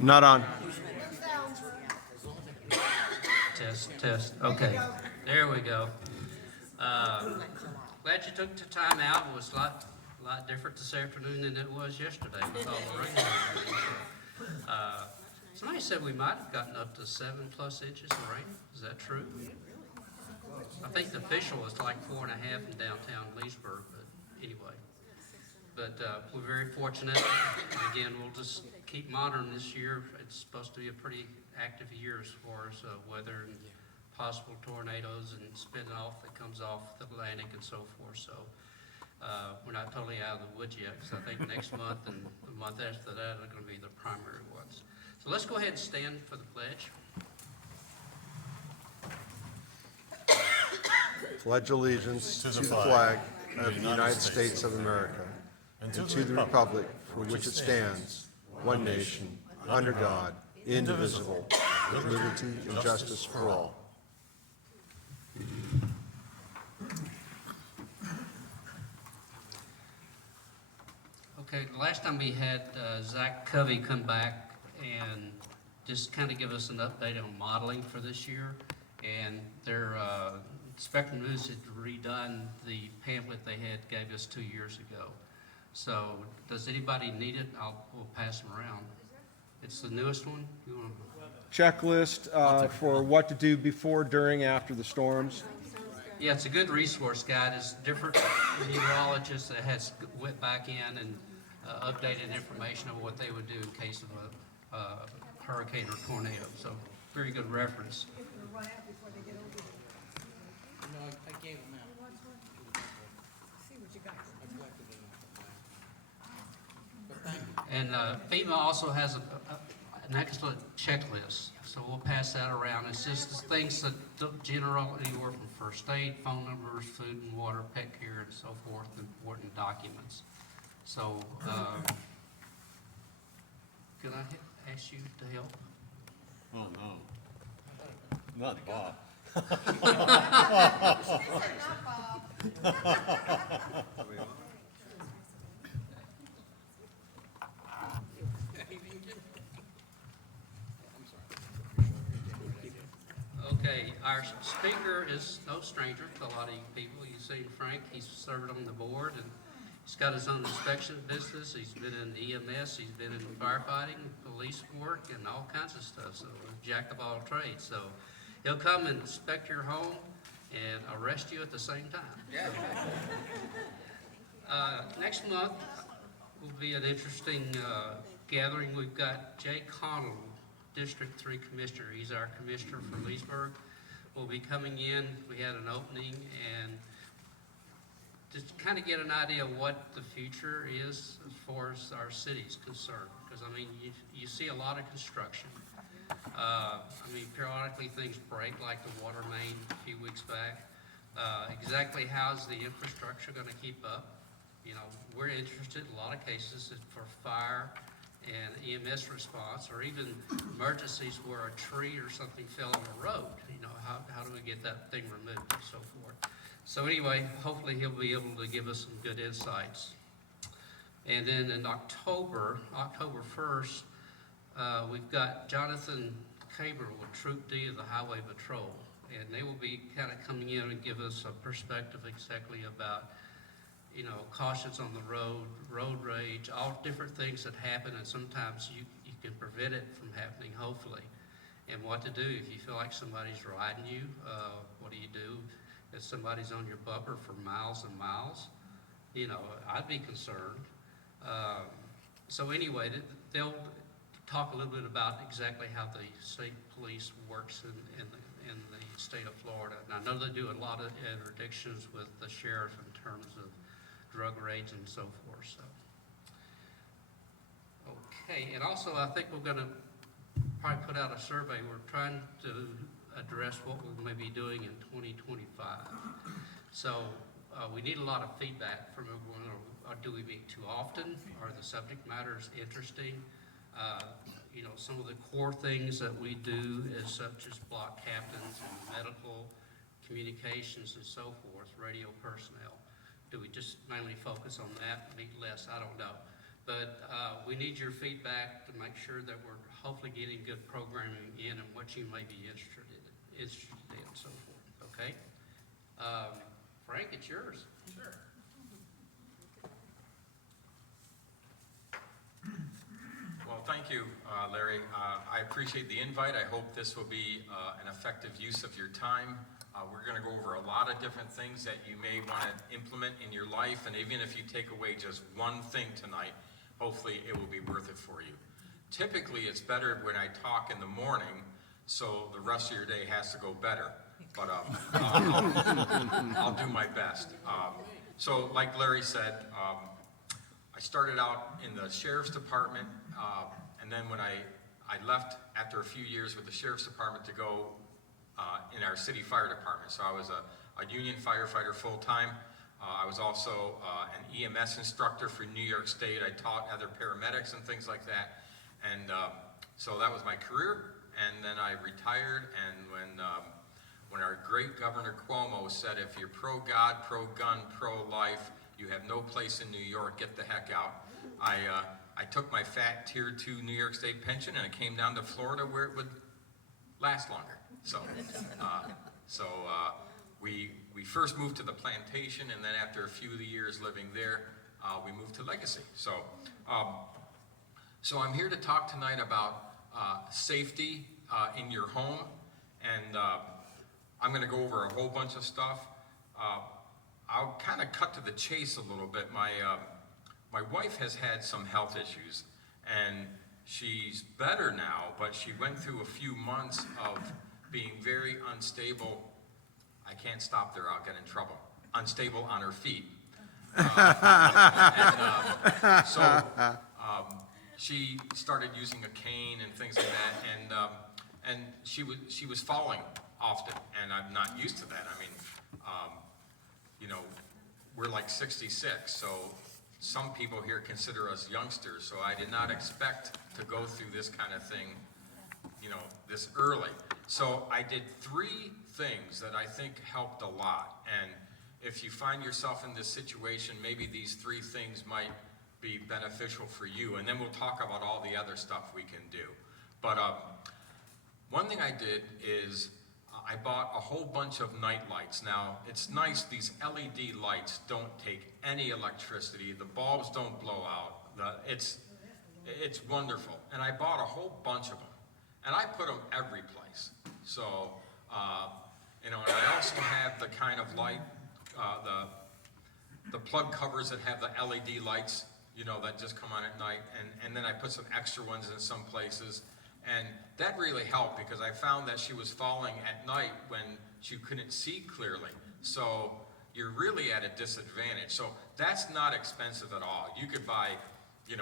Not on. Test. Okay, there we go. Glad you took the time out. It was a lot different this afternoon than it was yesterday with all the rain and everything. Somebody said we might have gotten up to 7+ inches of rain. Is that true? I think the official was like 4.5 in downtown Leesburg, but anyway. But we're very fortunate. And again, we'll just keep monitoring this year. It's supposed to be a pretty active year as far as weather and possible tornadoes and spinning off that comes off the Atlantic and so forth. So we're not totally out of the woods yet, because I think next month and the month after that are going to be the primary ones. So let's go ahead and stand for the pledge. Pledge allegiance to the flag of the United States of America and to the republic for which it stands, one nation, under God, indivisible, with liberty and justice for all. Okay, the last time we had Zach Covey come back and just kind of give us an update on modeling for this year. And their Spectrum News had redone the pamphlet they gave us 2 years ago. So does anybody need it? We'll pass them around. It's the newest one. You want to... Checklist for what to do before, during, after the storms. Yeah, it's a good resource guide. It's different meteorologists that has went back in and updated information of what they would do in case of a hurricane or tornado. So very good reference. No, I gave them out. See what you got. But thank you. And FEMA also has an excellent checklist, so we'll pass that around. It's just things that general, anywhere from first aid, phone numbers, food and water, pet care, and so forth, important documents. So, can I ask you to help? Oh, no. Not Bob. Okay, our speaker is no stranger to a lot of you people. You've seen Frank, he's served on the board, and he's got his own inspection business. He's been in EMS, he's been in firefighting, police work, and all kinds of stuff. So, jack of all trades. So, he'll come and inspect your home and arrest you at the same time. Yeah. Next month will be an interesting gathering. We've got Jay Connell, District 3 Commissioner. He's our commissioner for Leesburg. Will be coming in. We had an opening, and just kind of get an idea of what the future is as far as our city is concerned. Because, I mean, you see a lot of construction. I mean, periodically things break, like the water main a few weeks back. Exactly how's the infrastructure going to keep up? You know, we're interested in a lot of cases for fire and EMS response, or even emergencies where a tree or something fell on the road. You know, how do we get that thing removed and so forth. So anyway, hopefully he'll be able to give us some good insights. And then in October 1st, we've got Jonathan Caber with Troop D of the Highway Patrol, and they will be kind of coming in and give us a perspective exactly about, you know, cautions on the road rage, all different things that happen, and sometimes you can prevent it from happening, hopefully. And what to do if you feel like somebody's riding you, what do you do if somebody's on your bumper for miles and miles? You know, I'd be concerned. So anyway, they'll talk a little bit about exactly how the state police works in the state of Florida. And I know they do a lot of interdictions with the sheriff in terms of drug raids and so forth. So, okay, and also I think we're going to probably put out a survey. We're trying to address what we may be doing in 2025. So we need a lot of feedback from everyone. Or do we meet too often? Are the subject matters interesting? You know, some of the core things that we do is such as block captains and medical communications and so forth, radio personnel. do we just mainly focus on that, meet less? I don't know. But we need your feedback to make sure that we're hopefully getting good programming in and what you may be interested in, and so forth, okay? Frank, it's yours. Sure. Well, thank you, Larry. I appreciate the invite. I hope this will be an effective use of your time. We're going to go over a lot of different things that you may want to implement in your life, and even if you take away just one thing tonight, hopefully it will be worth it for you. Typically, it's better when I talk in the morning, so the rest of your day has to go better, but I'll do my best. So like Larry said, I started out in the Sheriff's Department, and then when I left after a few years with the Sheriff's Department to go in our city fire department. So I was a union firefighter full-time. I was also an EMS instructor for New York State. I taught other paramedics and things like that. And so that was my career. And then I retired, and when our great Governor Cuomo said, if you're pro-God, pro-gun, pro-life, you have no place in New York, get the heck out. I took my fat Tier 2 New York State pension and I came down to Florida where it would last longer. So, we first moved to the plantation, and then after a few of the years living there, we moved to Legacy. So I'm here to talk tonight about safety in your home, and I'm going to go over a whole bunch of stuff. I'll kind of cut to the chase a little bit. My wife has had some health issues, and she's better now, but she went through a few months of being very unstable. I can't stop there, I'll get in trouble. Unstable on her feet. She started using a cane and things like that, and she was falling often, and I'm not used to that. I mean, we're like 66, so some people here consider us youngsters, so I did not expect to go through this kind of thing, this early. So I did 3 things that I think helped a lot, and if you find yourself in this situation, maybe these 3 things might be beneficial for you, and then we'll talk about all the other stuff we can do. But one thing I did is I bought a whole bunch of night lights. Now, it's nice, these LED lights don't take any electricity, the bulbs don't blow out, it's wonderful. And I bought a whole bunch of them, and I put them every place. So, and I also have the kind of light, the plug covers that have the LED lights, that just come on at night, and then I put some extra ones in some places. And that really helped because I found that she was falling at night when she couldn't see clearly. So you're really at a disadvantage. So that's not expensive at all. You could buy,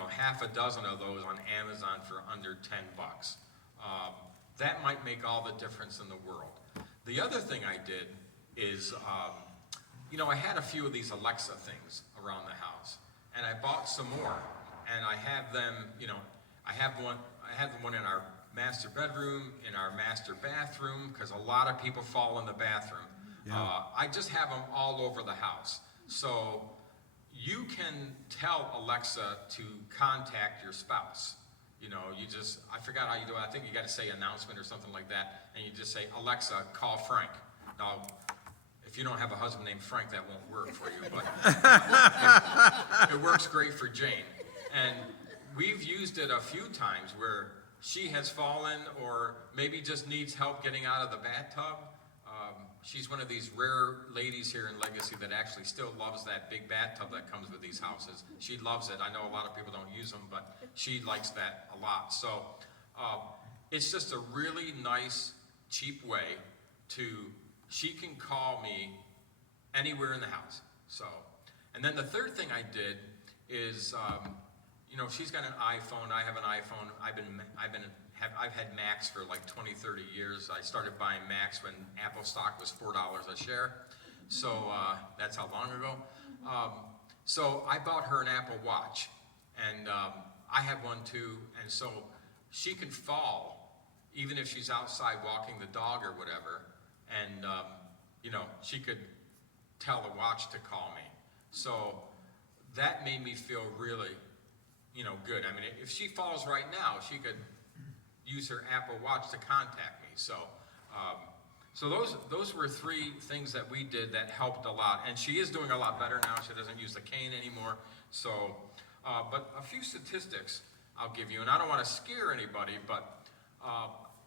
half a dozen of those on Amazon for under $10. That might make all the difference in the world. The other thing I did is, I had a few of these Alexa things around the house, and I bought some more, and I have them, I have the one in our master bedroom, in our master bathroom, because a lot of people fall in the bathroom. Yeah. I just have them all over the house. So you can tell Alexa to contact your spouse. I forgot how you do it. I think you got to say announcement or something like that, and you just say, Alexa, call Frank. Now, if you don't have a husband named Frank, that won't work for you, but it works great for Jane. And we've used it a few times where she has fallen or maybe just needs help getting out of the bathtub. She's one of these rare ladies here in Legacy that actually still loves that big bathtub that comes with these houses. She loves it. I know a lot of people don't use them, but she likes that a lot. So it's just a really nice, cheap way she can call me anywhere in the house. So, and then the third thing I did is, she's got an iPhone, I have an iPhone. I've had Macs for like 20, 30 years. I started buying Macs when Apple stock was $4 a share. So that's how long ago. So I bought her an Apple Watch, and I have one too. And so she can fall, even if she's outside walking the dog or whatever. And, she could tell the watch to call me. So that made me feel really, good. I mean, if she falls right now, she could use her Apple Watch to contact me. So, so those were 3 things that we did that helped a lot. And she is doing a lot better now. She doesn't use the cane anymore. So, but a few statistics I'll give you, and I don't want to scare anybody, but,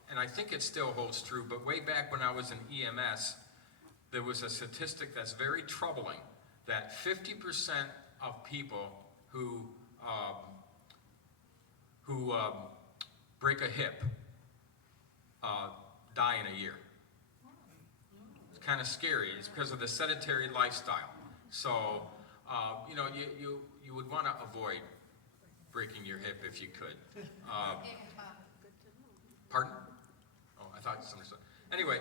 and I think it still holds true, but way back when I was in EMS, there was a statistic that's very troubling, that 50% of people who break a hip die in a year. It's kind of scary. It's because of the sedentary lifestyle. So, you would want to avoid breaking your hip if you could. Pardon? Oh, I thought you understood. Anyway,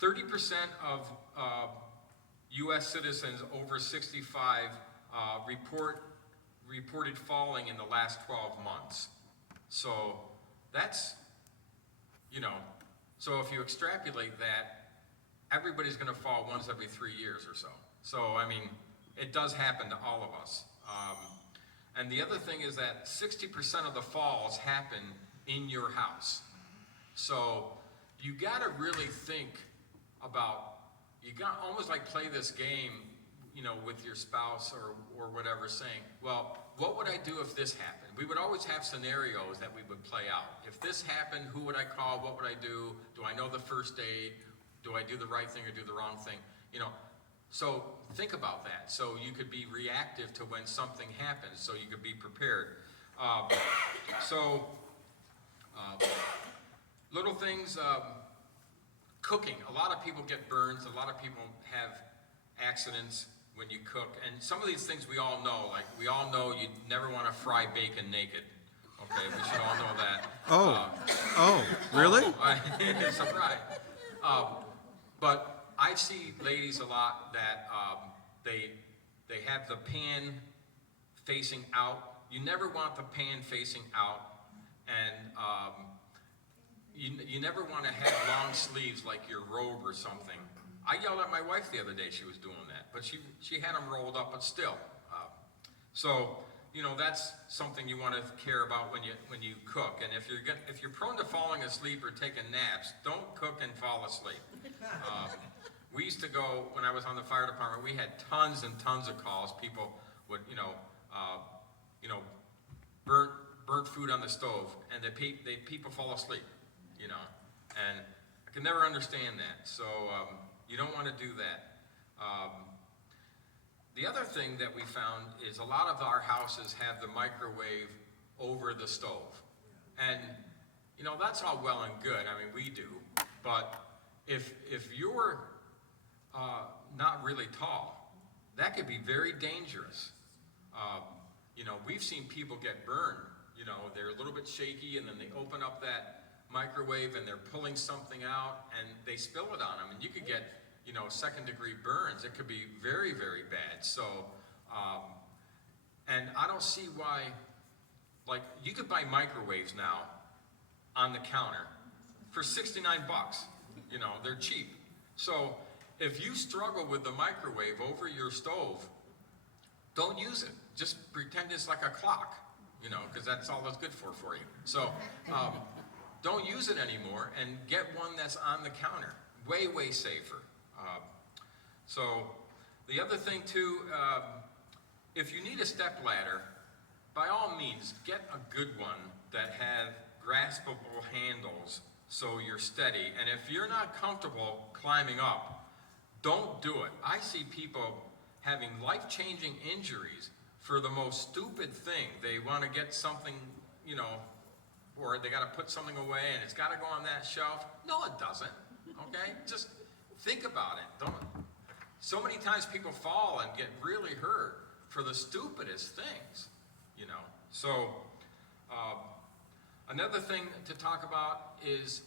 30% of U.S. citizens over 65 reported falling in the last 12 months. So that's, so if you extrapolate that, everybody's going to fall once every 3 years or so. So, I mean, it does happen to all of us. And the other thing is that 60% of the falls happen in your house. So you got to really think about, you got almost like play this game, with your spouse or whatever, saying, well, what would I do if this happened? We would always have scenarios that we would play out. If this happened, who would I call? What would I do? Do I know the first aid? Do I do the right thing or do the wrong thing? So think about that. So you could be reactive to when something happens, so you could be prepared. Little things, cooking. A lot of people get burns. A lot of people have accidents when you cook. And some of these things we all know. Like, we all know you never want to fry bacon naked. Okay, we should all know that. Really? Surprise. But I see ladies a lot that they have the pan facing out. You never want the pan facing out, and you never want to have long sleeves like your robe or something. I yelled at my wife the other day. She was doing that, but she had them rolled up, but still. So that's something you want to care about when you cook. And if you're prone to falling asleep or taking naps, don't cook and fall asleep. We used to go, when I was on the fire department, we had tons and tons of calls. People would, burnt food on the stove, and people fall asleep, and I could never understand that. So you don't want to do that. The other thing that we found is a lot of our houses have the microwave over the stove, and that's all well and good. I mean, we do, but if you're not really tall, that could be very dangerous. We've seen people get burned. They're a little bit shaky, and then they open up that microwave and they're pulling something out and they spill it on them, and you could get, second-degree burns. It could be very, very bad. So, and I don't see why, like, you could buy microwaves now on the counter for $69. They're cheap. So if you struggle with the microwave over your stove, don't use it. Just pretend it's like a clock, because that's all it's good for you. So don't use it anymore and get one that's on the counter. Way, way safer. So the other thing too, if you need a step ladder, by all means, get a good one that has graspable handles so you're steady. And if you're not comfortable climbing up, don't do it. I see people having life-changing injuries for the most stupid thing. They want to get something, or they got to put something away and it's got to go on that shelf. No, it doesn't, okay? Just think about it. So many times people fall and get really hurt for the stupidest things, So, another thing to talk about is,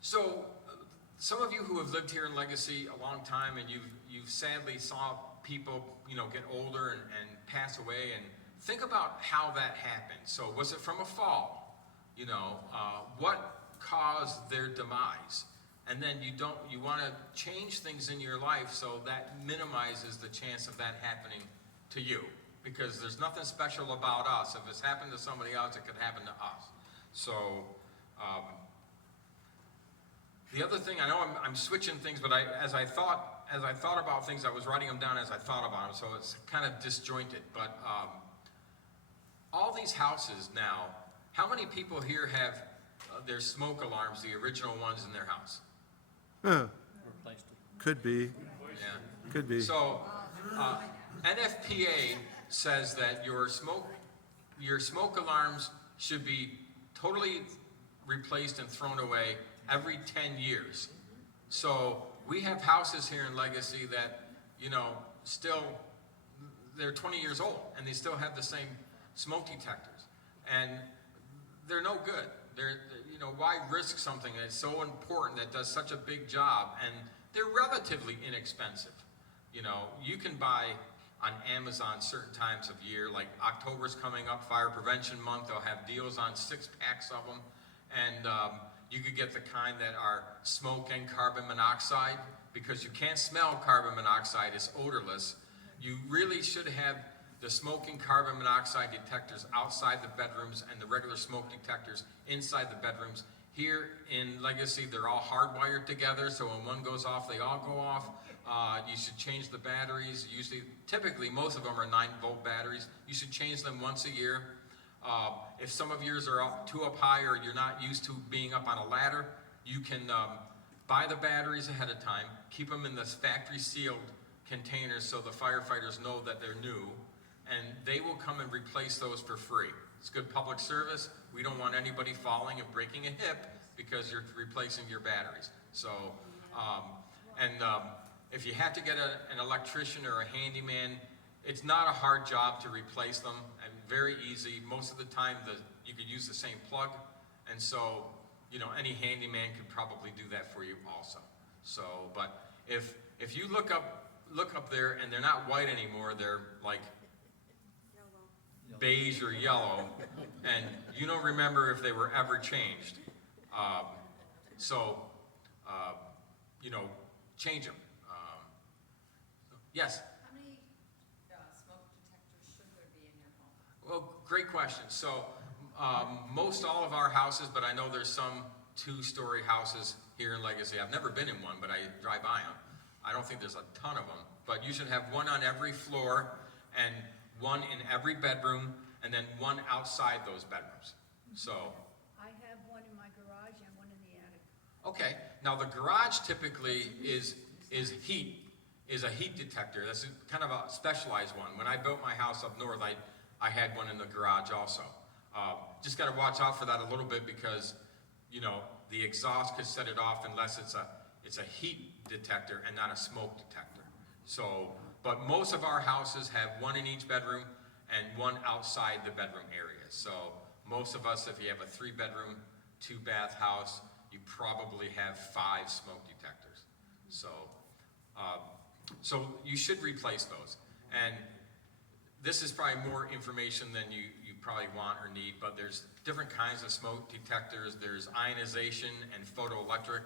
some of you who have lived here in Legacy a long time, and you've sadly saw people, get older and pass away, and think about how that happened. So was it from a fall? What caused their demise? and then you want to change things in your life so that minimizes the chance of that happening to you. Because there's nothing special about us. If it's happened to somebody else, it could happen to us. So, the other thing, I know I'm switching things, but as I thought about things, I was writing them down as I thought about them, so it's kind of disjointed. But all these houses now, how many people here have their smoke alarms, the original ones in their house? Huh, Replaced it. could be, Yeah. could be. So, NFPA says that your smoke alarms should be totally replaced and thrown away every 10 years. So we have houses here in Legacy that, still, they're 20 years old and they still have the same smoke detectors. And they're no good. Why risk something that's so important, that does such a big job, and they're relatively inexpensive. You can buy on Amazon certain times of year, like October's coming up, Fire Prevention Month, they'll have deals on 6-packs of them, and you could get the kind that are smoke and carbon monoxide, because you can't smell carbon monoxide, it's odorless. You really should have the smoke and carbon monoxide detectors outside the bedrooms and the regular smoke detectors inside the bedrooms. Here in Legacy, they're all hardwired together, so when one goes off, they all go off. You should change the batteries. Typically, most of them are 9-volt batteries. You should change them once a year. If some of yours are too up high, or you're not used to being up on a ladder, you can buy the batteries ahead of time, keep them in this factory sealed containers so the firefighters know that they're new, and they will come and replace those for free. It's good public service. We don't want anybody falling and breaking a hip because you're replacing your batteries. So, if you have to get an electrician or a handyman, it's not a hard job to replace them, and very easy. Most of the time, you could use the same plug, and so, any handyman could probably do that for you also. So, but if you look up there and they're not white anymore, they're like beige or yellow, and you don't remember if they were ever changed. Change them. Yes? How many smoke detectors should there be in your home? Well, great question. So, most all of our houses, but I know there's some 2-story houses here in Legacy. I've never been in one, but I drive by them. I don't think there's a ton of them, but you should have one on every floor, and one in every bedroom, and then one outside those bedrooms. So, I have one in my garage and one in the attic. okay. Now the garage typically is a heat detector. That's kind of a specialized one. When I built my house up north, I had one in the garage also. Just got to watch out for that a little bit, because the exhaust could set it off unless it's a heat detector and not a smoke detector. So, but most of our houses have one in each bedroom and one outside the bedroom area. So most of us, if you have a 3-bedroom, 2-bath house, you probably have 5 smoke detectors. So, so you should replace those. And this is probably more information than you probably want or need, but there's different kinds of smoke detectors. There's ionization and photoelectric,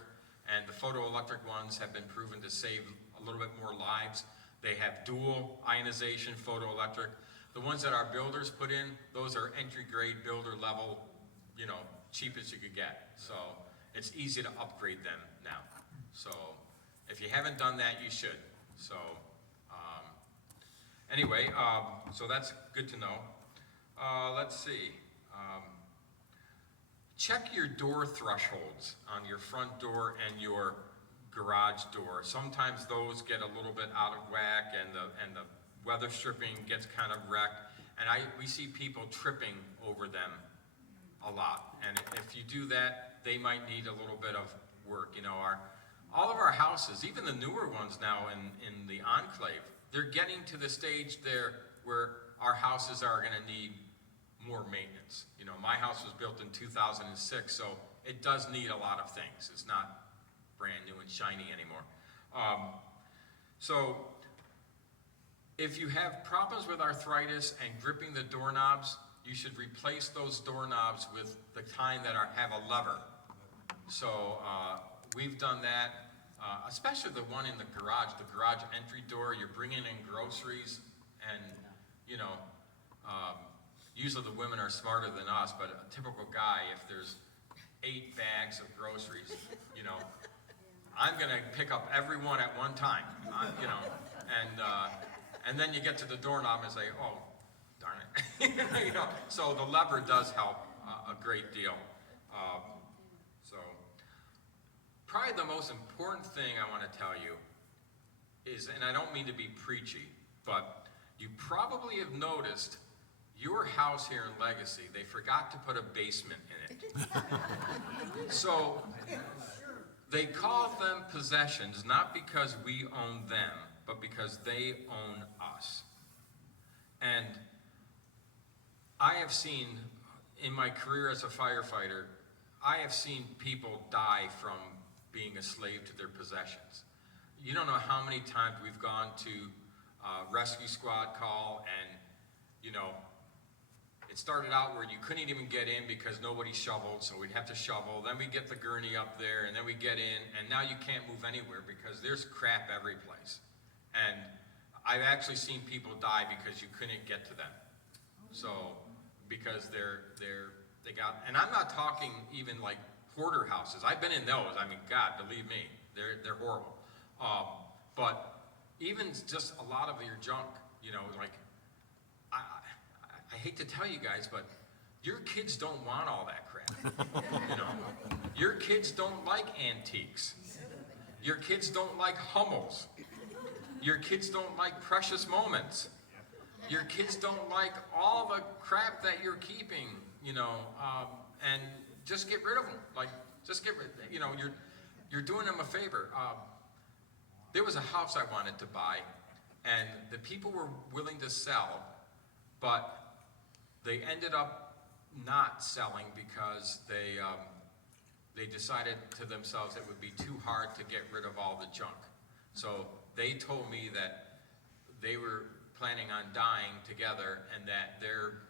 and the photoelectric ones have been proven to save a little bit more lives. They have dual ionization, photoelectric. The ones that our builders put in, those are entry-grade builder level, cheapest you could get. So it's easy to upgrade them now. So if you haven't done that, you should. So anyway, so that's good to know. Let's see. Check your door thresholds on your front door and your garage door. Sometimes those get a little bit out of whack, and the weather stripping gets kind of wrecked, and we see people tripping over them a lot. And if you do that, they might need a little bit of work. All of our houses, even the newer ones now in the enclave, they're getting to the stage there where our houses are going to need more maintenance. My house was built in 2006, so it does need a lot of things. It's not brand new and shiny anymore. So if you have problems with arthritis and gripping the doorknobs, you should replace those doorknobs with the kind that have a lever. So we've done that, especially the one in the garage entry door. You're bringing in groceries, and you know, usually the women are smarter than us, but a typical guy, if there's 8 bags of groceries, you know, I'm gonna pick up every one at one time, you know, and then you get to the doorknob and say, oh, darn it, you know. So the lever does help a great deal. So probably the most important thing I want to tell you is, and I don't mean to be preachy, but you probably have noticed your house here in Legacy, they forgot to put a basement in it. So they call them possessions, not because we own them, but because they own us. And I have seen, in my career as a firefighter, I have seen people die from being a slave to their possessions. You don't know how many times we've gone to rescue squad call, and you know, it started out where you couldn't even get in because nobody shoveled, so we'd have to shovel. Then we get the gurney up there, and then we get in, and now you can't move anywhere because there's crap every place. And I've actually seen people die because you couldn't get to them. So, because they got, and I'm not talking even like hoarder houses. I've been in those. I mean, God, believe me, they're horrible. But even just a lot of your junk, you know, like, I hate to tell you guys, but your kids don't want all that crap. You know, your kids don't like antiques. Your kids don't like Hummels. Your kids don't like precious moments. Your kids don't like all the crap that you're keeping, you know, and just get rid of them. Like, just get rid, you know, you're doing them a favor. There was a house I wanted to buy, and the people were willing to sell, but they ended up not selling because they decided to themselves it would be too hard to get rid of all the junk. So they told me that they were planning on dying together and that their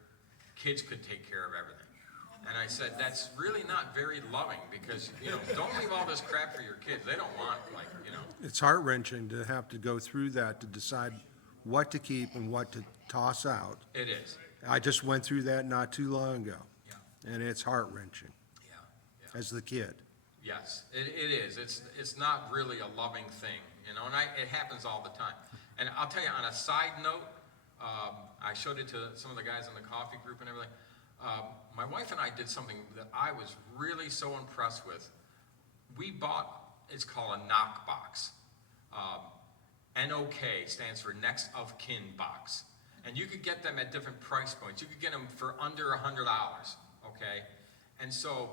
kids could take care of everything. And I said, that's really not very loving, because, you know, don't leave all this crap for your kids. They don't want, like, you know. It's heart-wrenching to have to go through that to decide what to keep and what to toss out. It is. I just went through that not too long ago, Yeah. and it's heart-wrenching Yeah. as the kid. Yes, it is. It's not really a loving thing, you know, and it happens all the time. And I'll tell you, on a side note, I showed it to some of the guys in the coffee group and everything. My wife and I did something that I was really so impressed with. We bought, it's called a knock box. NOK stands for next of kin box. And you could get them at different price points. You could get them for under $100, okay? And so,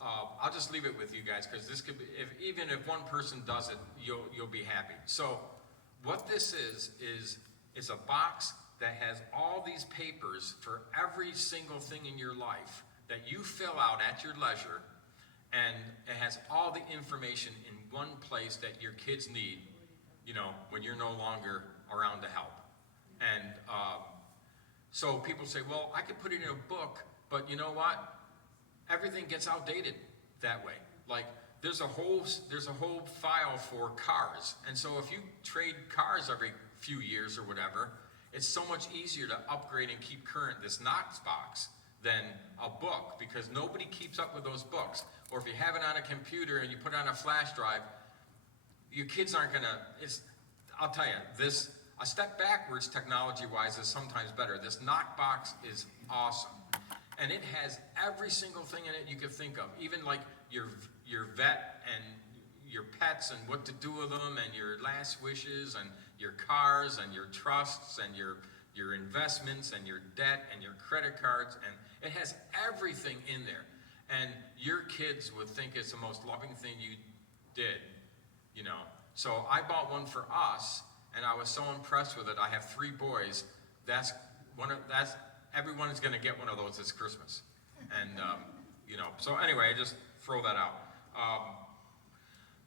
I'll just leave it with you guys, because this could be, even if one person does it, you'll be happy. So, what this is it's a box that has all these papers for every single thing in your life that you fill out at your leisure, and it has all the information in one place that your kids need, you know, when you're no longer around to help. And so people say, well, I could put it in a book, but you know what? Everything gets outdated that way. Like, there's a whole file for cars, and so if you trade cars every few years or whatever, it's so much easier to upgrade and keep current this Knox box than a book, because nobody keeps up with those books. Or if you have it on a computer and you put it on a flash drive, your kids aren't gonna, I'll tell you, a step backwards technology-wise is sometimes better. This Knock box is awesome. And it has every single thing in it you could think of, even like your vet and your pets and what to do with them, and your last wishes, and your cars, and your trusts, and your investments, and your debt, and your credit cards, and it has everything in there. And your kids would think it's the most loving thing you did, you know. So I bought one for us, and I was so impressed with it. I have 3 boys. Everyone is going to get one of those this Christmas. And, you know, so anyway, I just throw that out.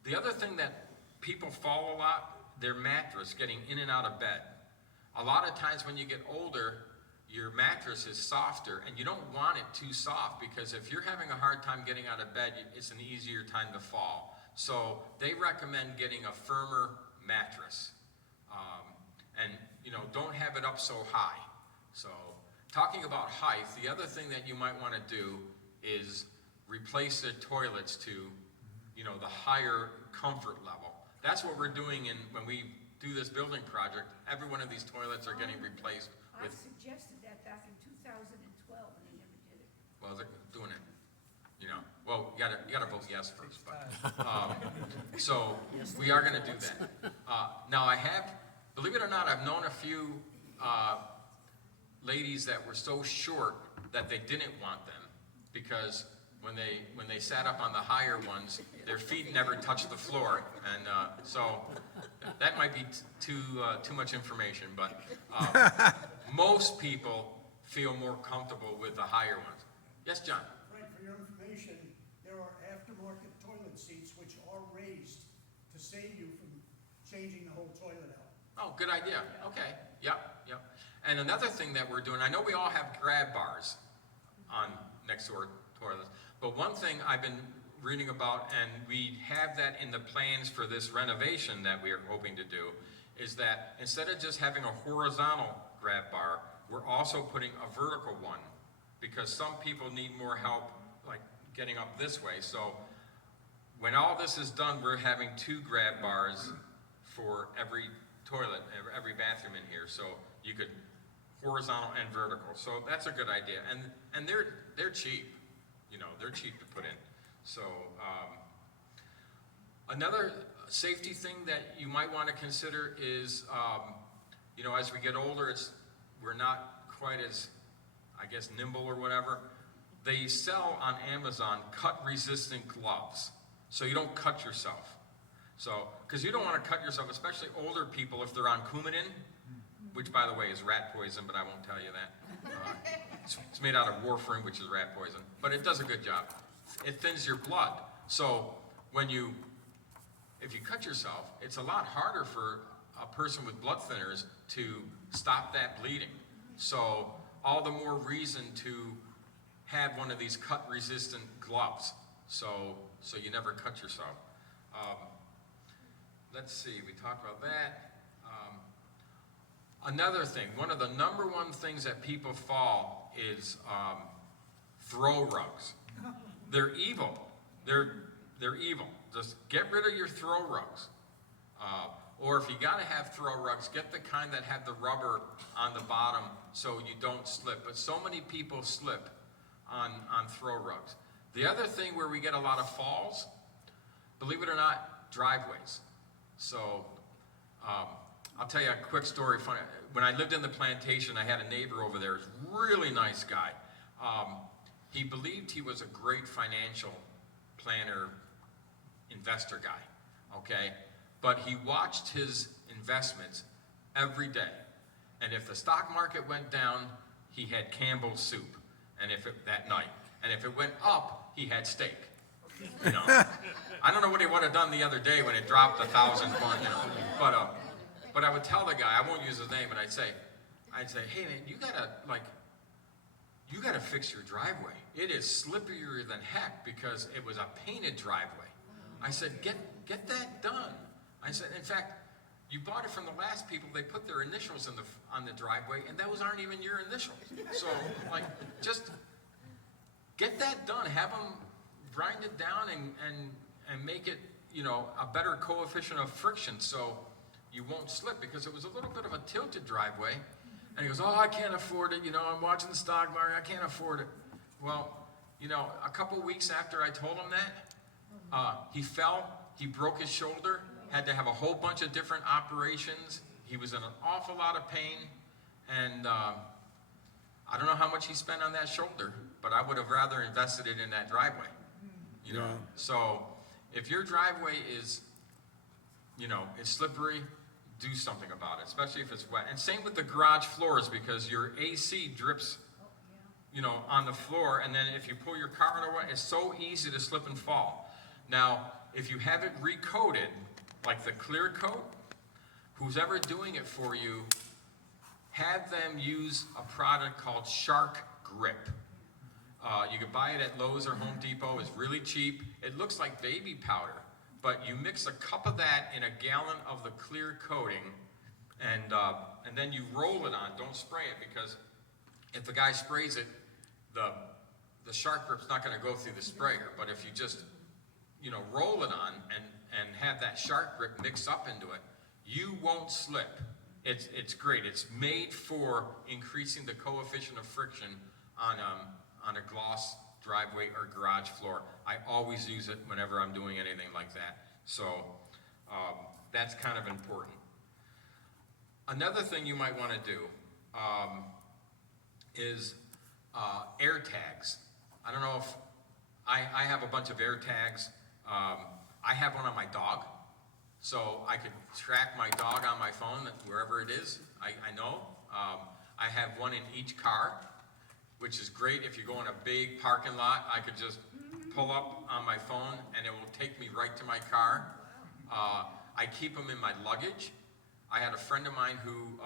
The other thing that people fall a lot, their mattress, getting in and out of bed. A lot of times when you get older, your mattress is softer, and you don't want it too soft, because if you're having a hard time getting out of bed, it's an easier time to fall. So they recommend getting a firmer mattress. And, you know, don't have it up so high. So, talking about height, the other thing that you might want to do is replace the toilets to, you know, the higher comfort level. That's what we're doing when we do this building project. Every one of these toilets are getting replaced I with, suggested that back in 2012, and they never did it. well, they're doing it, you know. Well, you gotta vote yes first, but, so we are gonna do that. Now believe it or not, I've known a few, ladies that were so short that they didn't want them, because when they sat up on the higher ones, their feet never touched the floor, and so that might be too much information, but most people feel more comfortable with the higher ones. Yes, John? Frank, for your information, there are aftermarket toilet seats which are raised to save you from changing the whole toilet out. Oh, good idea. Okay. Yep. And another thing that we're doing, I know we all have grab bars on next door toilets, but one thing I've been reading about, and we have that in the plans for this renovation that we are hoping to do, is that instead of just having a horizontal grab bar, we're also putting a vertical one, because some people need more help, like getting up this way. So when all this is done, we're having 2 grab bars for every toilet, every bathroom in here, so you could horizontal and vertical. So that's a good idea, and they're cheap, you know, they're cheap to put in. So another safety thing that you might want to consider is, you know, as we get older, we're not quite as, I guess, nimble or whatever. They sell on Amazon cut-resistant gloves, so you don't cut yourself. So, because you don't want to cut yourself, especially older people, if they're on Coumadin, which, by the way, is rat poison, but I won't tell you that. It's made out of warfarin, which is rat poison, but it does a good job. It thins your blood. So, if you cut yourself, it's a lot harder for a person with blood thinners to stop that bleeding. So, all the more reason to have one of these cut-resistant gloves, so you never cut yourself. Let's see, we talked about that. Another thing, one of the #1 things that people fall is throw rugs. They're evil. They're evil. Just get rid of your throw rugs. Or if you gotta have throw rugs, get the kind that have the rubber on the bottom so you don't slip. But so many people slip on throw rugs. The other thing where we get a lot of falls, believe it or not, driveways. So I'll tell you a quick story. Funny. When I lived in the plantation, I had a neighbor over there, really nice guy. He believed he was a great financial planner, investor guy, okay? But he watched his investments every day. And if the stock market went down, he had Campbell's soup, and that night. And if it went up, he had steak. You know, I don't know what he would have done the other day when it dropped 1,000 points, you know. But I would tell the guy, I won't use his name, but I'd say, hey man, you gotta fix your driveway. It is slipperier than heck because it was a painted driveway. I said, get that done. I said, in fact, you bought it from the last people. They put their initials on the driveway, and those aren't even your initials. So, like, just get that done. Have them grind it down and make it, you know, a better coefficient of friction so you won't slip, because it was a little bit of a tilted driveway. And he goes, oh, I can't afford it. You know, I'm watching the stock market. I can't afford it. Well, you know, a couple weeks after I told him that, he fell. He broke his shoulder, had to have a whole bunch of different operations. He was in an awful lot of pain. And I don't know how much he spent on that shoulder, but I would have rather invested it in that driveway. You know, so if your driveway is, you know, is slippery, do something about it, especially if it's wet. And same with the garage floors, because your AC drips, you know, on the floor, and then if you pull your car away, it's so easy to slip and fall. Now, if you have it recoated, like the clear coat, who's ever doing it for you, have them use a product called Shark Grip. You can buy it at Lowe's or Home Depot. It's really cheap. It looks like baby powder, but you mix a cup of that in a gallon of the clear coating, and then you roll it on. Don't spray it, because if the guy sprays it, the shark grip's not going to go through the sprayer. But if you just, you know, roll it on and have that shark grip mix up into it, you won't slip. It's great. It's made for increasing the coefficient of friction on a gloss driveway or garage floor. I always use it whenever I'm doing anything like that. So that's kind of important. Another thing you might want to do is air tags. I don't know if I have a bunch of air tags. I have one on my dog, so I could track my dog on my phone wherever it is. I know. I have one in each car, which is great. If you go in a big parking lot, I could just pull up on my phone and it will take me right to my car. I keep them in my luggage. I had a friend of mine who,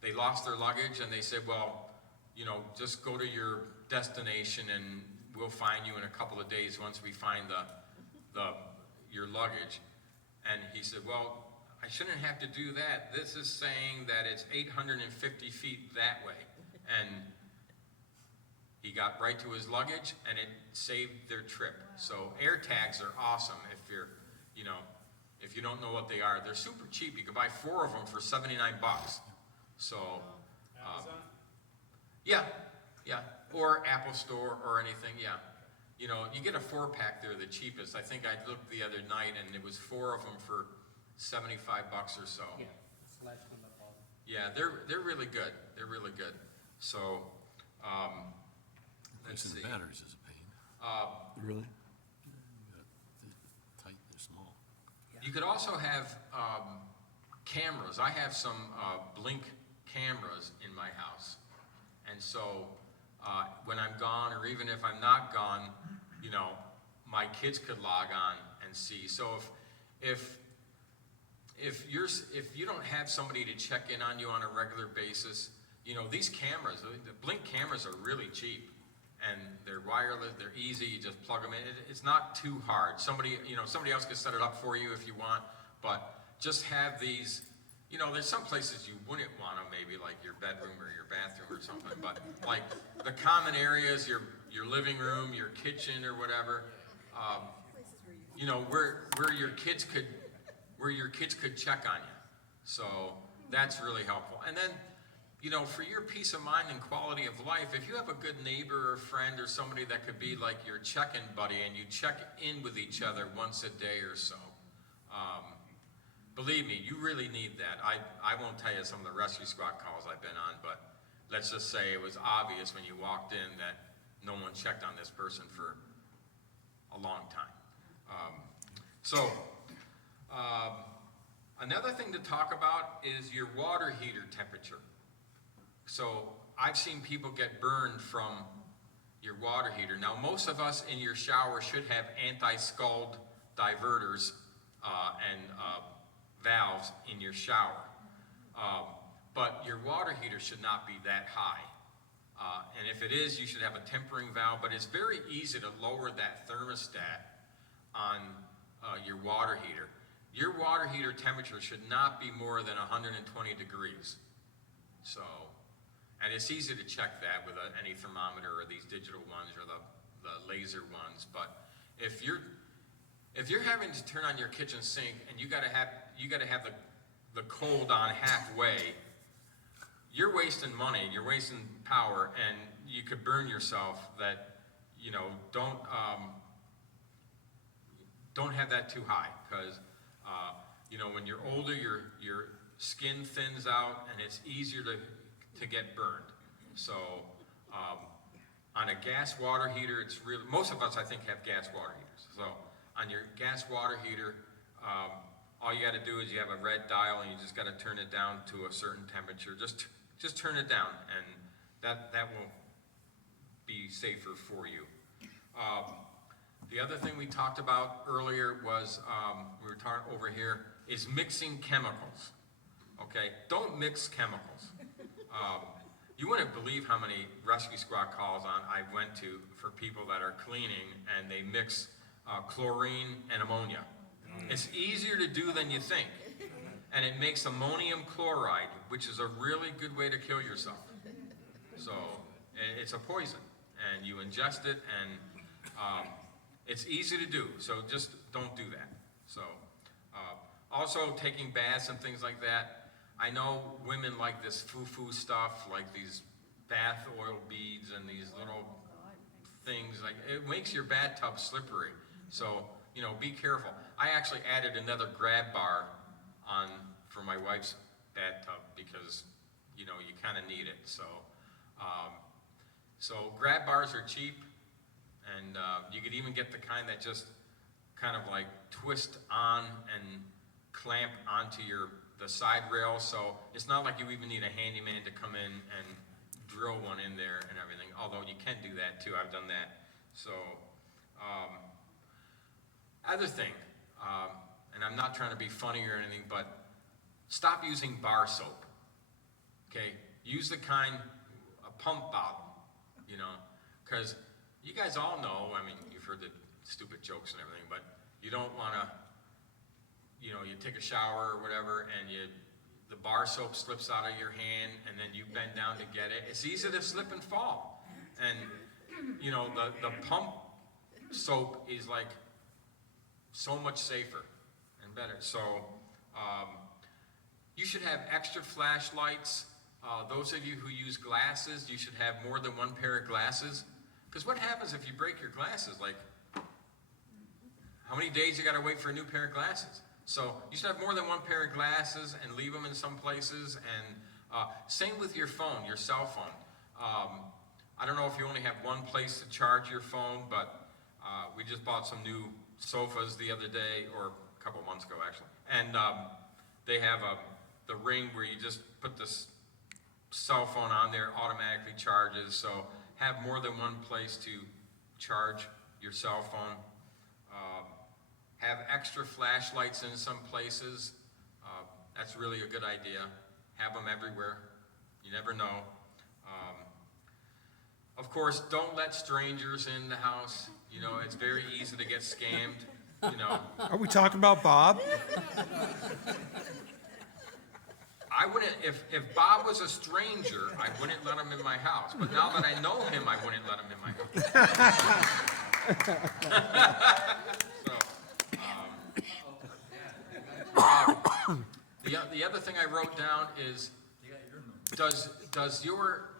they lost their luggage, and they said, well, you know, just go to your destination and we'll find you in a couple of days once we find your luggage. And he said, well, I shouldn't have to do that. This is saying that it's 850 feet that way. And he got right to his luggage, and it saved their trip. So air tags are awesome if you're, you know, if you don't know what they are. They're super cheap. You can buy 4 of them for 79 bucks. So, yeah, or Apple Store or anything, yeah. You know, you get a 4-pack, they're the cheapest. I think I looked the other night, and it was 4 of them for 75 bucks or so. Yeah, that's the last one I bought. Yeah, they're really good. They're really good. So, let's see. The batteries is a pain. Really? They're tight, they're small. You could also have cameras. I have some Blink cameras in my house. And so when I'm gone, or even if I'm not gone, you know, my kids could log on and see. So if you don't have somebody to check in on you on a regular basis, you know, these cameras, the Blink cameras are really cheap. And they're wireless, they're easy, you just plug them in. It's not too hard. Somebody else can set it up for you if you want, but just have these, you know, there's some places you wouldn't want them, maybe like your bedroom or your bathroom or something, but like the common areas, your living room, your kitchen or whatever, you know, where your kids could check on you. So that's really helpful. And then, you know, for your peace of mind and quality of life, if you have a good neighbor or friend or somebody that could be like your check-in buddy, and you check in with each other once a day or so, believe me, you really need that. I won't tell you some of the rescue squad calls I've been on, but let's just say it was obvious when you walked in that no one checked on this person for a long time. Another thing to talk about is your water heater temperature. So I've seen people get burned from your water heater. Now, most of us in your shower should have anti-scald diverters and valves in your shower. But your water heater should not be that high. And if it is, you should have a tempering valve, but it's very easy to lower that thermostat on your water heater. Your water heater temperature should not be more than 120 degrees. So, and it's easy to check that with any thermometer or these digital ones or the laser ones. But if you're having to turn on your kitchen sink and you gotta have the cold on halfway, you're wasting money, you're wasting power, and you could burn yourself. That, you know, don't have that too high, because you know, when you're older, your skin thins out and it's easier to get burned. So on a gas water heater, it's really, most of us I think have gas water heaters. So on your gas water heater, all you got to do is you have a red dial and you just got to turn it down to a certain temperature. Just turn it down, and that will be safer for you. The other thing we talked about earlier was, we were talking over here, is mixing chemicals. Okay, don't mix chemicals. You wouldn't believe how many rescue squad calls I went to for people that are cleaning and they mix chlorine and ammonia. It's easier to do than you think. And it makes ammonium chloride, which is a really good way to kill yourself. So it's a poison, and you ingest it, and it's easy to do. So just don't do that. So also taking baths and things like that. I know women like this foo-foo stuff, like these bath oil beads and these little things. Like, it makes your bathtub slippery. So, you know, be careful. I actually added another grab bar on for my wife's bathtub because, you know, you kind of need it. So, so grab bars are cheap, and you could even get the kind that just kind of like twist on and clamp onto the side rail. So it's not like you even need a handyman to come in and drill one in there and everything. Although you can do that too. I've done that. So, other thing, and I'm not trying to be funny or anything, but stop using bar soap. Okay, use the kind, a pump bottle, you know, because you guys all know, I mean, you've heard the stupid jokes and everything, but you don't want to, you know, you take a shower or whatever, and the bar soap slips out of your hand, and then you bend down to get it. It's easy to slip and fall. And, you know, the pump soap is like so much safer and better. So, you should have extra flashlights. Those of you who use glasses, you should have more than one pair of glasses. Because what happens if you break your glasses? Like, how many days you gotta wait for a new pair of glasses? So you should have more than one pair of glasses and leave them in some places. And same with your phone, your cell phone. I don't know if you only have one place to charge your phone, but we just bought some new sofas the other day, or a couple months ago actually. And they have the ring where you just put this cell phone on there, automatically charges. So have more than one place to charge your cell phone. Have extra flashlights in some places. That's really a good idea. Have them everywhere. You never know. Of course, don't let strangers in the house. You know, it's very easy to get scammed, you know. Are we talking about Bob? I wouldn't, if Bob was a stranger, I wouldn't let him in my house. But now that I know him, I wouldn't let him in my house. The other thing I wrote down is, does your,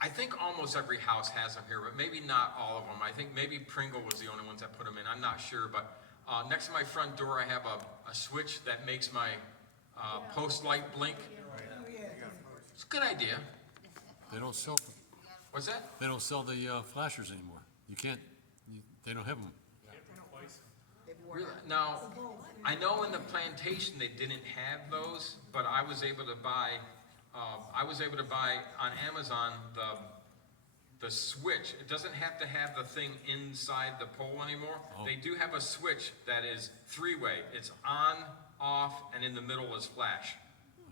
I think almost every house has them here, but maybe not all of them. I think maybe Pringle was the only ones that put them in. I'm not sure, but next to my front door, I have a switch that makes my post light blink. It's a good idea. They don't sell, What's that? they don't sell the flashers anymore. You can't, they don't have them. Really? Now, I know in the plantation they didn't have those, but I was able to buy on Amazon the switch. It doesn't have to have the thing inside the pole anymore. Oh. They do have a switch that is three-way. It's on, off, and in the middle is flash.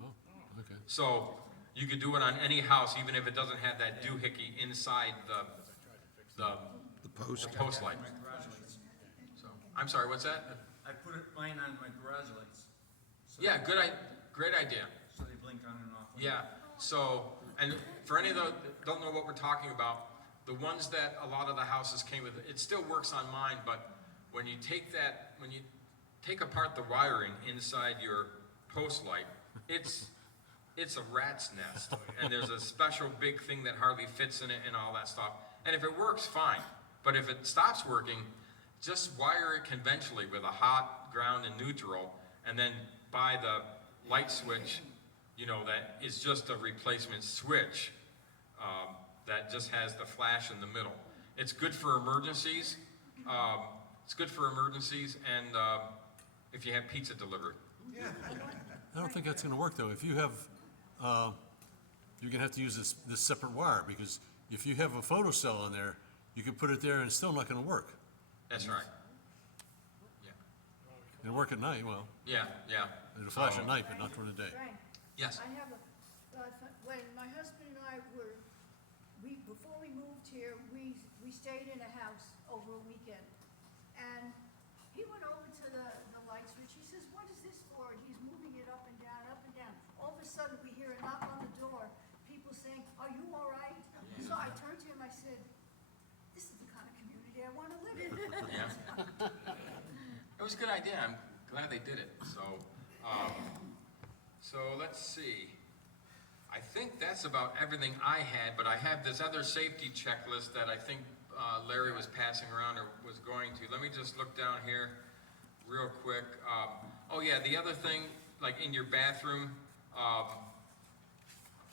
Oh, okay. So you could do it on any house, even if it doesn't have that doohickey inside the post light. So, I'm sorry, what's that? I put mine on my garage lights. So Yeah, great idea. So they blink on and off. Yeah, so, and for any of those that don't know what we're talking about, the ones that a lot of the houses came with, it still works on mine, but when you take apart the wiring inside your post light, it's a rat's nest. And there's a special big thing that hardly fits in it and all that stuff. And if it works, fine. But if it stops working, just wire it conventionally with a hot, ground, and neutral, and then buy the light switch, you know, that is just a replacement switch that just has the flash in the middle. It's good for emergencies. And if you have pizza delivered. I don't think that's gonna work though. If you have, you're gonna have to use this separate wire, because if you have a photocell on there, you can put it there and it's still not gonna work. That's right. Yeah. It'll work at night, well, Yeah. it'll flash at night, but not during the day. Frank, Yes. I have when my husband and I before we moved here, we stayed in a house over a weekend. And he went over to the light switch sudden we hear a knock on the door, people saying, "Are you all right?" So I turned to him, I said, "This is the kind of community I want to live in." Yeah. It was a good idea. I'm glad they did it. So let's see. I think that's about everything I had, but I have this other safety checklist that I think Larry was passing around or was going to. Let me just look down here real quick. Oh yeah, the other thing, like in your bathroom,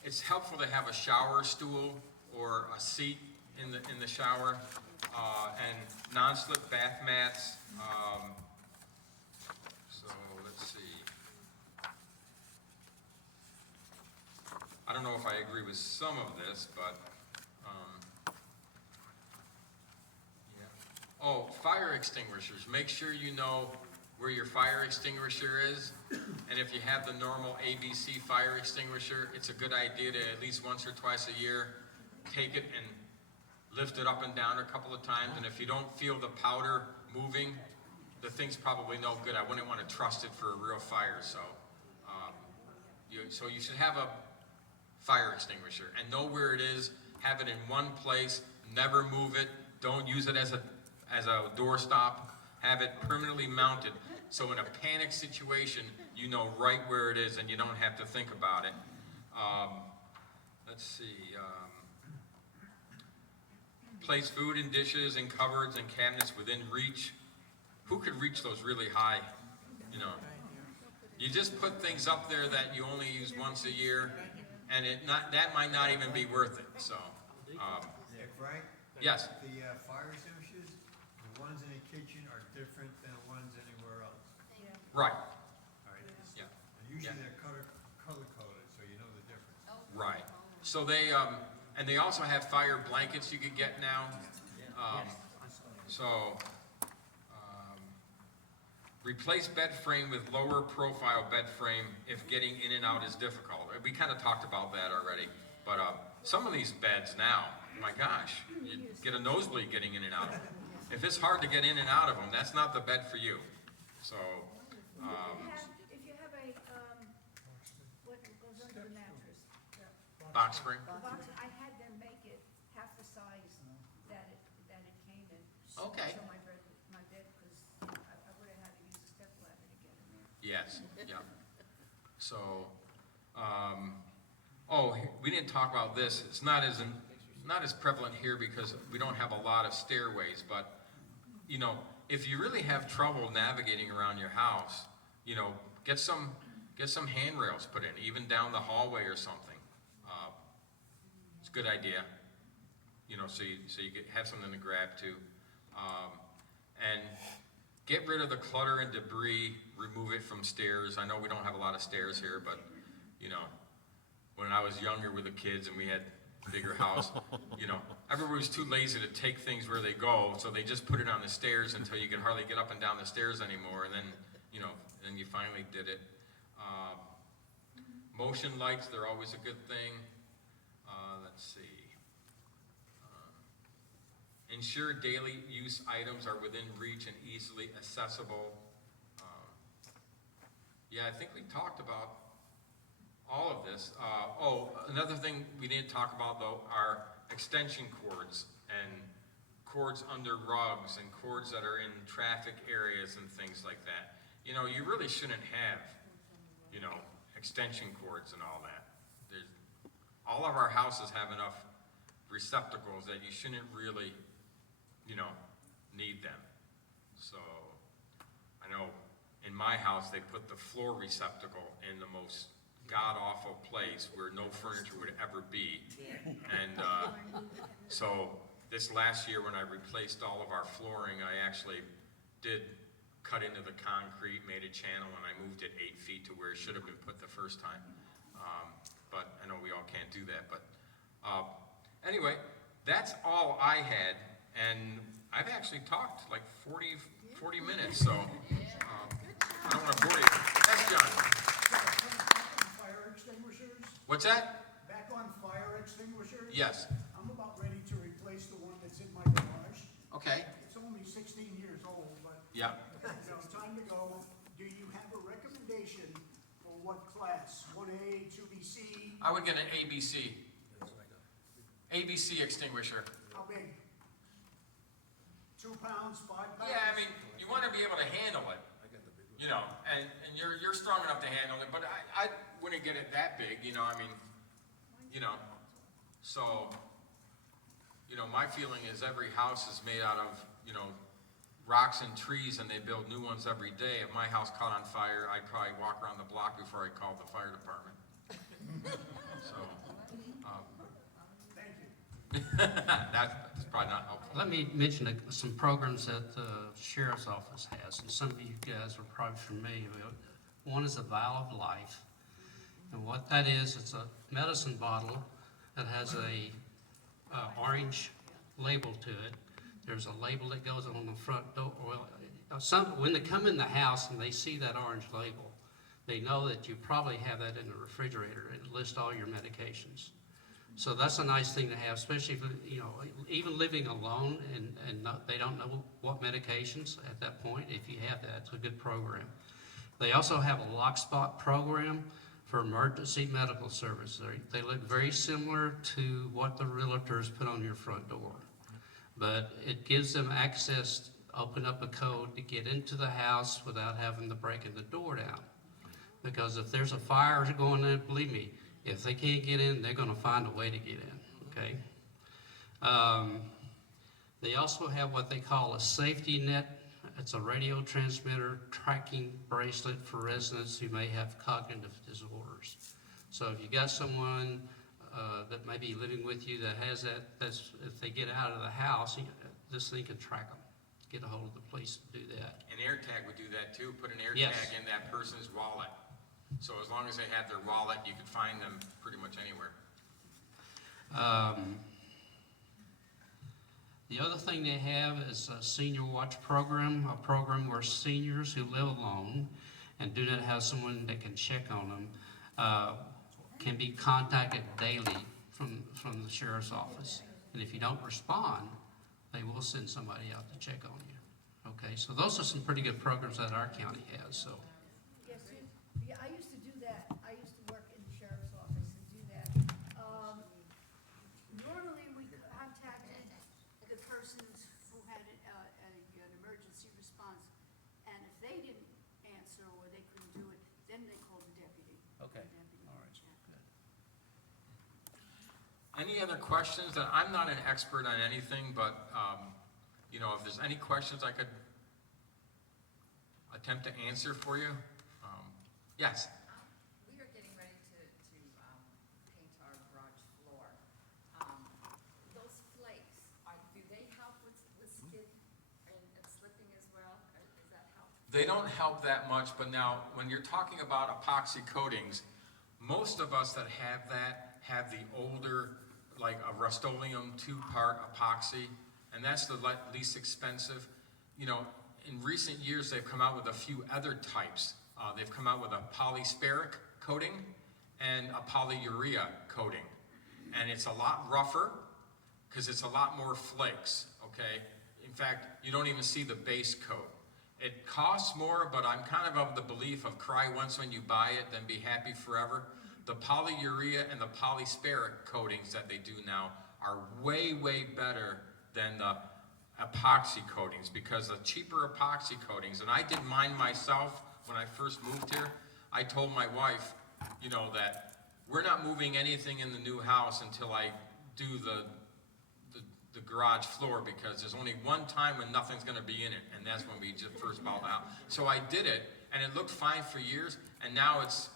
it's helpful to have a shower stool or a seat in the shower, and non-slip bath mats. So let's see. I don't know if I agree with some of this, but yeah. Oh, fire extinguishers. Make sure you know where your fire extinguisher is, and if you have the normal ABC fire extinguisher, it's a good idea to at least once or twice a year take it and lift it up and down a couple of times, and if you don't feel the powder moving, the thing's probably no good. I wouldn't want to trust it for a real fire, so you should have a fire extinguisher and know where it is, have it in one place, never move it, don't use it as a doorstop, have it permanently mounted, so in a panic situation, you know right where it is and you don't have to think about it. Let's see, place food and dishes and cupboards and cabinets within reach. Who could reach those really high, you know? You just put things up there that you only use once a year, and that might not even be worth it, so. Yeah, Frank? Yes. The fire extinguishers, the ones in the kitchen are different than the ones anywhere else. Right, All right? yeah, And usually they're color coded, so you know the difference. right. So they, and they also have fire blankets you could get now. So, replace bed frame with lower profile bed frame if getting in and out is difficult. We kind of talked about that already, but some of these beds now, my gosh, you get a nosebleed getting in and out of them. If it's hard to get in and out of them, that's not the bed for you. So, If you have a, what goes under the mattress? box spring. The box, I had them make it half the size that it came in. Okay. So my bed, because I would have had to use a step ladder to get in there. Yes, yeah. So, we didn't talk about this. It's not as prevalent here because we don't have a lot of stairways, but, you know, if you really have trouble navigating around your house, you know, get some handrails put in, even down the hallway or something. It's a good idea, you know, so you have something to grab to. And get rid of the clutter and debris, remove it from stairs. I know we don't have a lot of stairs here, but, you know, when I was younger with the kids and we had a bigger house, you know, everybody was too lazy to take things where they go, so they just put it on the stairs until you could hardly get up and down the stairs anymore, and then, you know, then you finally did it. Motion lights, they're always a good thing. Let's see. Ensure daily use items are within reach and easily accessible. Yeah, I think we talked about all of this. Another thing we didn't talk about though are extension cords and cords under rugs and cords that are in traffic areas and things like that. You know, you really shouldn't have, you know, extension cords and all that. All of our houses have enough receptacles that you shouldn't really, you know, need them. So, I know in my house they put the floor receptacle in the most god-awful place where no furniture would ever be. And so this last year when I replaced all of our flooring, I actually did cut into the concrete, made a channel, and I moved it 8 feet to where it should have been put the first time. But I know we all can't do that. But anyway, that's all I had, and I've actually talked like 40 minutes, so I don't want to bore you. Yes, John. Fire extinguishers? What's that? Back on fire extinguishers? Yes. I'm about ready to replace the one that's in my garage. Okay. It's only 16 years old, but Yeah. you know, time to go. Do you have a recommendation for what class? 1A, 2B I would get an ABC. ABC extinguisher. How big? 2 pounds, 5 pounds? Yeah, I mean, you want to be able to handle it, you know, and you're strong enough to handle it, but I wouldn't get it that big, you know, I mean, you know, so, you know, my feeling is every house is made out of, you know, rocks and trees, and they build new ones every day. If my house caught on fire, I'd probably walk around the block before I called the fire department. So, Thank you. that's probably not helpful. Let me mention some programs that the sheriff's office has, and some of you guys are probably familiar with. One is a Vial of Life, and what that is, it's a medicine bottle that has a orange label to it. There's a label that goes on the front door. Well, when they come in the house and they see that orange label, they know that you probably have that in the refrigerator. It lists all your medications. So that's a nice thing to have, especially if, you know, even living alone and they don't know what medications at that point. If you have that, it's a good program. They also have a lock spot program for emergency medical services. They look very similar to what the realtors put on your front door. But it gives them access, open up a code to get into the house without having to break the door down. Because if there's a fire going on, believe me, if they can't get in, they're gonna find a way to get in, okay? They also have what they call a safety net. It's a radio transmitter tracking bracelet for residents who may have cognitive disorders. So if you got someone that may be living with you that has that, if they get out of the house, this thing can track them, get a hold of the police to do that. An AirTag would do that too, put an Yes. AirTag in that person's wallet. So as long as they have their wallet, you can find them pretty much anywhere. The other thing they have is a senior watch program, a program where seniors who live alone and do not have someone that can check on them can be contacted daily from the sheriff's office. And if you don't respond, they will send somebody out to check on you. Okay, so those are some pretty good programs that our county has, so. Yes, yeah, I used to do that. I used to work in the sheriff's office and do that. Normally, we contacted the persons who had an emergency response, and if they didn't answer or they couldn't do it, then they called the deputy. Okay, The deputy all would right, check. good. Any other questions? I'm not an expert on anything, but, you know, if there's any questions I could attempt to answer for you. Yes? We are getting ready to paint our garage floor. Those flakes, do they help with skid and slipping as well? Does that help? They don't help that much, but now, when you're talking about epoxy coatings, most of us that have that have the older, like a Rust-Oleum 2-part epoxy, and that's the least expensive. You know, in recent years, they've come out with a few other types. They've come out with a polystyrenic coating and a polyurea coating. And it's a lot rougher because it's a lot more flakes, okay? In fact, you don't even see the base coat. It costs more, but I'm kind of the belief of cry once when you buy it, then be happy forever. The polyurea and the polystyrenic coatings that they do now are way, way better than the epoxy coatings, because the cheaper epoxy coatings, and I did mine myself when I first moved here. I told my wife, you know, that we're not moving anything in the new house until I do the garage floor, because there's only one time when nothing's gonna be in it, and that's when we just first bought out. So I did it, and it looked fine for years, and now it's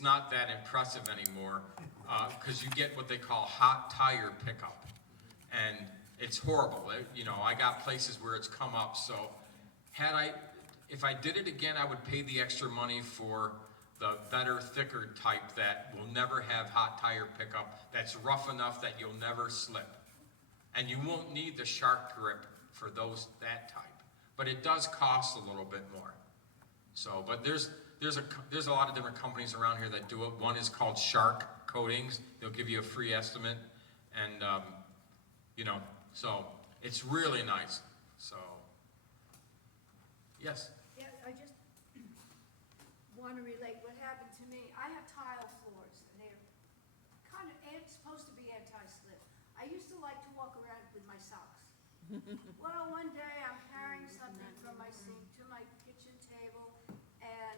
not that impressive anymore, because you get what they call hot tire pickup, and it's horrible. You know, I got places where it's come up, so if I did it again, I would pay the extra money for the better, thicker type that will never have hot tire pickup, that's rough enough that you'll never slip. And you won't need the shark grip for that type. But it does cost a little bit more. So, but there's a lot of different companies around here that do it. One is called Shark Coatings. They'll give you a free estimate, and you know, so it's really nice. So, yes. Yeah, I just want to relate what happened to me. I have tile floors, and they're supposed to be anti-slip. I used to like to walk around with my socks. Well, one day I'm carrying something from my sink to my kitchen table, and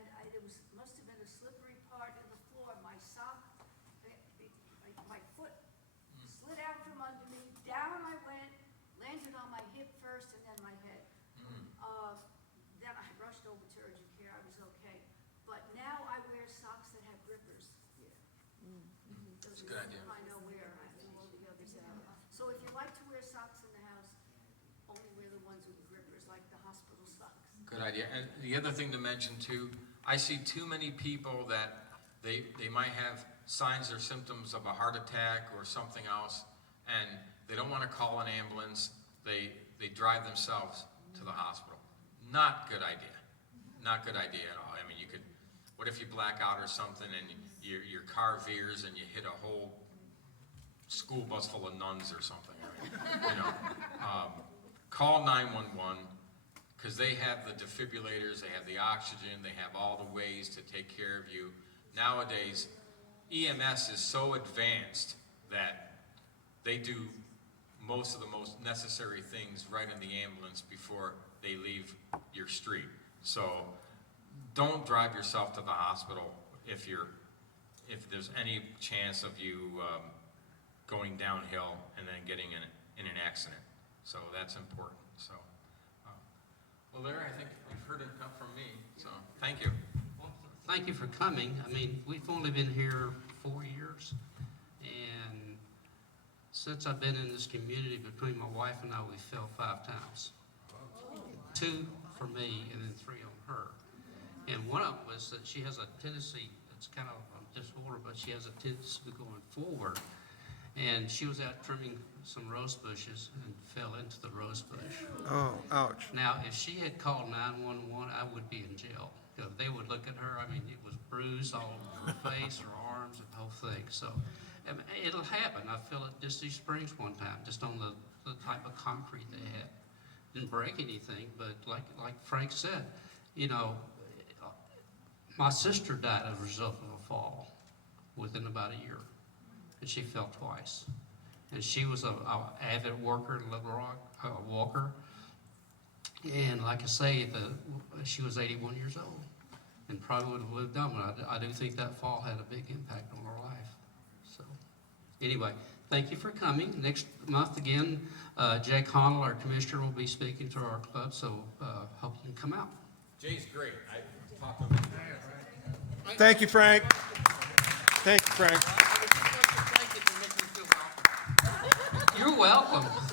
must have been a slippery part of the floor. My sock, my foot slid out from under me, down I went, landed on my hip first and then my head. Then I rushed over to urgent care, I was okay. But now I wear socks that have grippers here. Those a good idea. I know where, I threw all the others out. So if you like to wear socks in the house, only wear the ones with grippers, like the hospital socks. Good idea. And the other thing to mention too, I see too many people that they might have signs or symptoms of a heart attack or something else, and they don't want to call an ambulance. They drive themselves to the hospital. Not good idea. Not good idea at all. I mean, what if you black out or something and your car veers and you hit a whole school bus full of nuns or something? Call 911, because they have the defibrillators, they have the oxygen, they have all the ways to take care of you. Nowadays, EMS is so advanced that they do most of the most necessary things right in the ambulance before they leave your street. So don't drive yourself to the hospital if there's any chance of you going downhill and then getting in an accident. So that's important. So, well, Larry, I think you've heard enough from me. So thank you. Well, thank you for coming. I mean, we've only been here 4 years, and since I've been in this community, between my wife and I, we fell 5 times. 2 for me, and then 3 on her. And one of them was that she has a tendency, it's kind of a disorder, but she has a tendency to going forward. And she was out trimming some rose bushes and fell into the rose bush. Oh, ouch. Now, if she had called 911, I would be in jail. Because they would look at her, I mean, it was bruised all over her face, her arms, and the whole thing. So, I mean, it'll happen. I fell at Disney Springs one time, just on the type of concrete they had. Didn't break anything, but like Frank said, my sister died as a result of a fall within about a year, and she fell twice. And she was a avid worker in Little Rock, walker. And like I say, she was 81 years old, and probably would have lived on. But I do think that fall had a big impact on her life. So, anyway, thank you for coming. Next month again, Jay Connell, our commissioner, will be speaking to our club. So, hope you can come out. Jay's great. I talked to him. Thank you, Frank. Thank you, Frank. Thank you for making me feel welcome. You're welcome.